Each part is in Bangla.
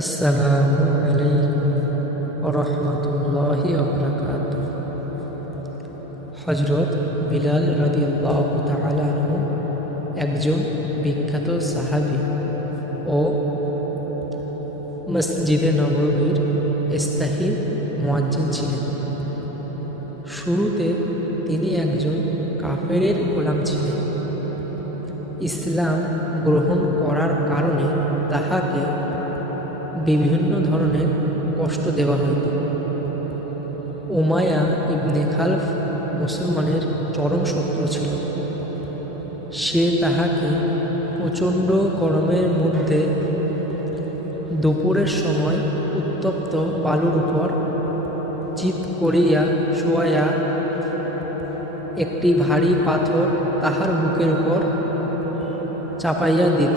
আসসালামু আলাইকুম ওরহমতুল্লাহি ওবরাকাতুহ। হজরত বিলাল রাদিয়াল্লাহু তাআলা আনহু একজন বিখ্যাত সাহাবী ও মসজিদে নববীর স্থায়ী মুয়াজ্জিন ছিলেন। শুরুতে তিনি একজন কাফেরের গোলাম ছিলেন। ইসলাম গ্রহণ করার কারণে তাহাকে বিভিন্ন ধরনের কষ্ট দেওয়া হইত। উমাইয়া ইবনে খালফ মুসলমানের চরম শত্রু ছিল। সে তাহাকে প্রচণ্ড গরমের মধ্যে দুপুরের সময় উত্তপ্ত বালুর উপর চিত করিয়া শোয়াইয়া একটি ভারী পাথর তাহার বুকের উপর চাপাইয়া দিত,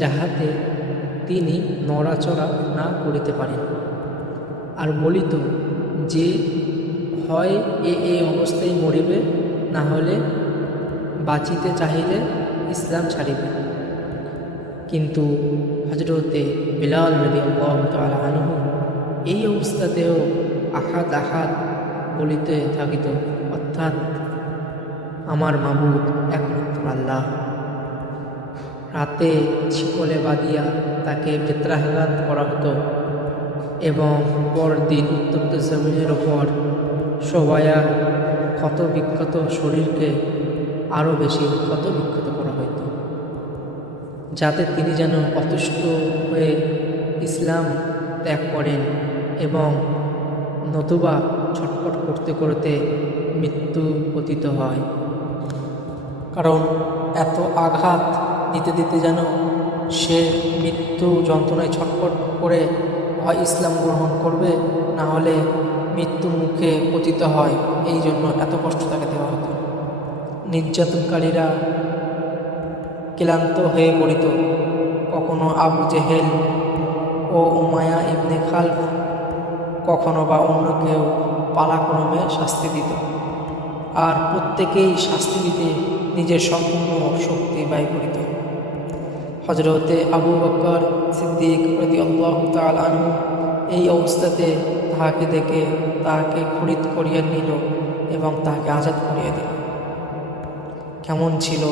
যাহাতে তিনি নড়াচড়া না করিতে পারেন। আর বলিত যে হয় এই অবস্থায় মরিবে, না হলে বাঁচিতে চাহিলে ইসলাম ছাড়িবে। কিন্তু হজরতে বিলাল রাদিয়াল্লাহু তাআলা আনহু এই অবস্থাতেও আহাদ আহাদ বলিতে থাকিত, অর্থাৎ আমার মাবুদ একমাত্র আল্লাহ। রাতে ছিকলে বাঁধিয়া তাকে বেত্রাঘাত করা হতো এবং পরদিন উত্তপ্ত জমিনের ওপর শোবায়া ক্ষতবিক্ষত শরীরকে আরও বেশি ক্ষতবিক্ষত করা হইত, যাতে তিনি যেন অতুষ্ট হয়ে ইসলাম ত্যাগ করেন এবং নতুবা ছটফট করতে করতে মৃত্যু পতিত হয়। কারণ এত আঘাত দিতে দিতে যেন সে মৃত্যু যন্ত্রণায় ছটফট করে হয় ইসলাম গ্রহণ করবে, না হলে মৃত্যু মুখে পতিত হয়। এই জন্য এত কষ্ট তাকে দেওয়া হতো। নির্যাতনকারীরা ক্লান্ত হয়ে পড়িত। কখনো আবু জেহেল ও উমাইয়া ইবনে খালফ, কখনো বা অন্য কেউ পালাক্রমে শাস্তি দিত, আর প্রত্যেকেই শাস্তি দিতে নিজের সম্পূর্ণ শক্তি ব্যয় করিত। হজরতে আবু বকর সিদ্দিক রাদিয়াল্লাহু তাআলা আনহু এই অবস্থাতে তাহাকে দেখে তাহাকে খরিদ করিয়া নিল এবং তাহাকে আজাদ করিয়া দিল। কেমন ছিল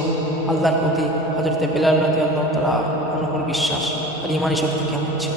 আল্লাহর প্রতি হজরতে বিলাল রাদিয়াল্লাহু তাআলা আনহুর বিশ্বাস আর ঈমানী শক্তি কেমন ছিল!